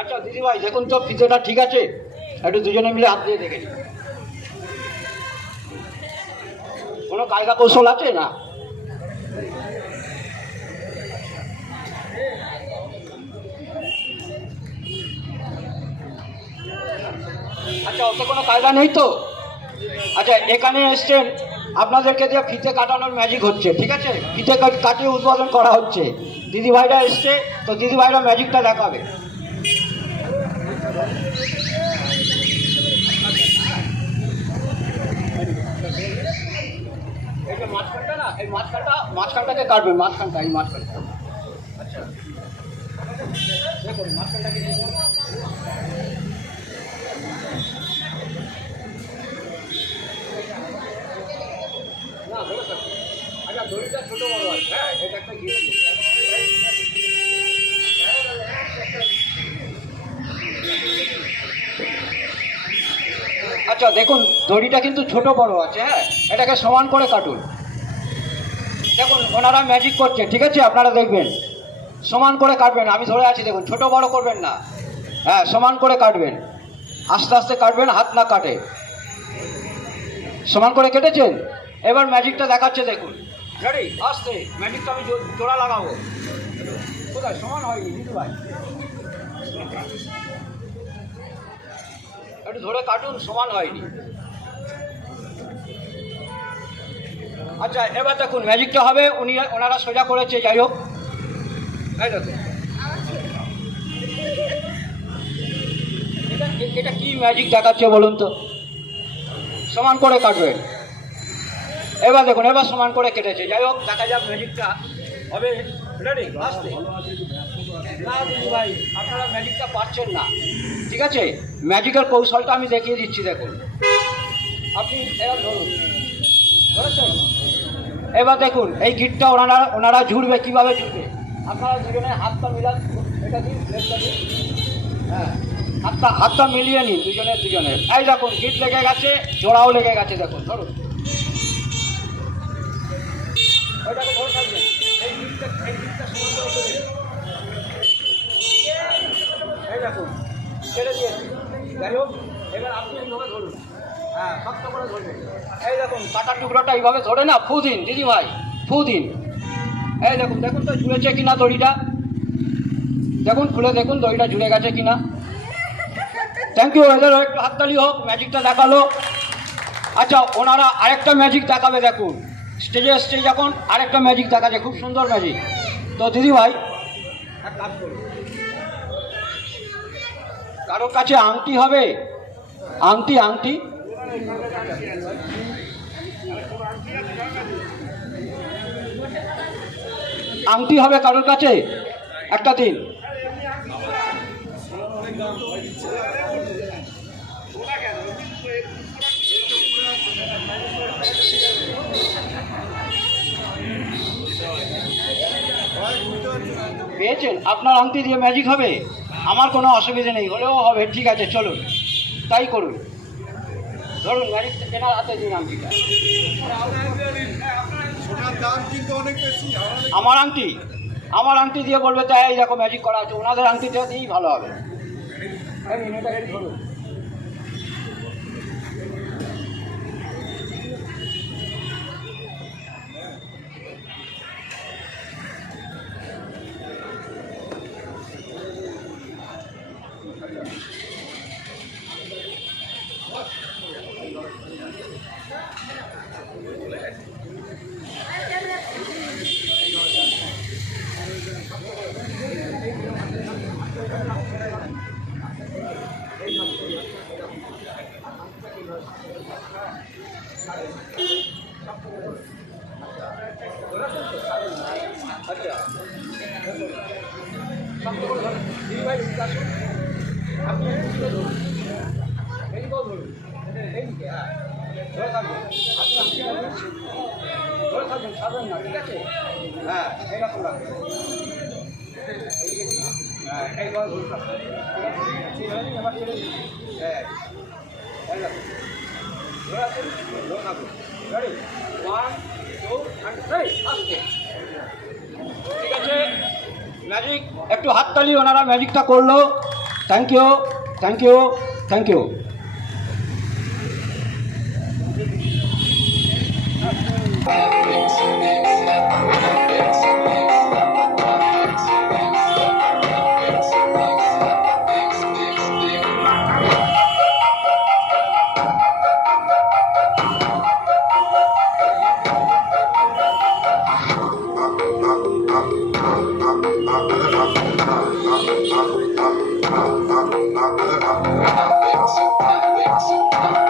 আচ্ছা দিদিভাই দেখুন তো ফিতেটা ঠিক আছে, একটু দুজনে মিলে হাত দিয়ে দেখে নিই। কোনো কায়দা কৌশল আছে না? আচ্ছা অত কোনো কায়দা নেই তো? আচ্ছা এখানে এসছেন, আপনাদেরকে দিয়ে ফিতে কাটানোর ম্যাজিক হচ্ছে, ঠিক আছে? ফিতে কাটিয়ে উদ্বোধন করা হচ্ছে। দিদিভাইরা এসছে, তো দিদিভাইরা ম্যাজিকটা দেখাবে। এই যে মাঝখানটা না, এই মাঝখানটাকে কাটবেন, মাঝখানটা, এই মাঝখানটা। আচ্ছা দেখুন মাঝখানটাকে না ধরে থাকুন। আচ্ছা দড়িটা ছোটো বড় আছে, হ্যাঁ এটা একটা গিয়ে আচ্ছা দেখুন দড়িটা কিন্তু ছোট বড় আছে, হ্যাঁ এটাকে সমান করে কাটুন। দেখুন ওনারা ম্যাজিক করছে, ঠিক আছে? আপনারা দেখবেন, সমান করে কাটবেন। আমি ধরে আছি দেখুন, ছোট বড় করবেন না, হ্যাঁ সমান করে কাটবেন, আস্তে আস্তে কাটবেন, হাত না কাটে। সমান করে কেটেছেন, এবার ম্যাজিকটা দেখাচ্ছে দেখুন। রেডি? আস্তে, ম্যাজিকটা আমি জোড়া লাগাবো। কোথায় সমান হয়নি দিদি ভাই, একটু ধরে কাটুন, সমান হয়নি। আচ্ছা এবার দেখুন ম্যাজিকটা হবে, ওনারা সোজা করেছে, যাই হোক। এই দেখুন এটা কি ম্যাজিক দেখাচ্ছে বলুন তো? সমান করে কাটবেন। এবার দেখুন, এবার সমান করে কেটেছে, যাই হোক দেখা যাক ম্যাজিকটা হবে। রেডি? আসতে না দিদি ভাই, আপনারা ম্যাজিকটা পারছেন না, ঠিক আছে? ম্যাজিকের কৌশলটা আমি দেখিয়ে দিচ্ছি, দেখুন। আপনি এবার ধরুন, ধরেছেন? এবার দেখুন এই গিটটা ওনারা ঝুড়বে, কীভাবে ঝুড়বে? আপনারা দুজনে হাতটা মিলান, এটা দিন, লেফটটা দিন, হ্যাঁ হাতটা মিলিয়ে নিন দুজনের। এই দেখুন গিট লেগে গেছে, জোড়াও লেগে গেছে, দেখুন ধরুন। ওইটাকে ধরে থাকবেন, এই গিটটা সমান করে দেবেন। এই দেখুন ছেড়ে দিয়েছি, যাই হোক এবার আপনি এইভাবে ধরুন, হ্যাঁ শক্ত করে ধরবেন। এই দেখুন কাটার টুকরোটা এইভাবে ধরে না, ফু দিন দিদি ভাই, ফু দিন। এই দেখুন তো ঝুলেছে কিনা দড়িটা, দেখুন খুলে দেখুন দড়িটা ঝুলে গেছে কিনা। থ্যাংক ইউ, এদেরও একটু হাততালি হোক, ম্যাজিকটা দেখালো। আচ্ছা ওনারা আরেকটা ম্যাজিক দেখাবে, দেখুন স্টেজে এসছে যখন আরেকটা ম্যাজিক দেখাচ্ছে, খুব সুন্দর ম্যাজিক। তো দিদি ভাই এক কাজ করুন, কারোর কাছে আংটি হবে? আংটি হবে কারোর কাছে? একটা দিন। পেয়েছেন? আপনার আংটি দিয়ে ম্যাজিক হবে? আমার কোনো অসুবিধা নেই, হলেও হবে, ঠিক আছে চলুন তাই করুন। ধরুন ম্যাজিক কেনার হাতে দিন আংটিটা। আমার আংটি দিয়ে বলবে তাই এই দেখো ম্যাজিক করা আছে, ওনাদের আংটিটা দিয়েই ভালো হবে। ধরুন আচ্ছা আপনি ধরুন, এইদিকেও ধরুন, এইদিকে, হ্যাঁ ধরে থাকবেন, ধরে থাকবেন, ছাড়বেন না, ঠিক আছে? হ্যাঁ এইরকম রাখবেন, হ্যাঁ এইভাবে ধরে থাকবেন, এবার ছেড়ে দিন, হ্যাঁ এইরকম ধরে রাখবেন, ধরে থাকবেন। রেডি? 1 2 and 3 আস্তে। ঠিক আছে, ম্যাজিক একটু হাততালি, ওনারা ম্যাজিকটা করলো। Thank you, thank you, thank you. Thank you.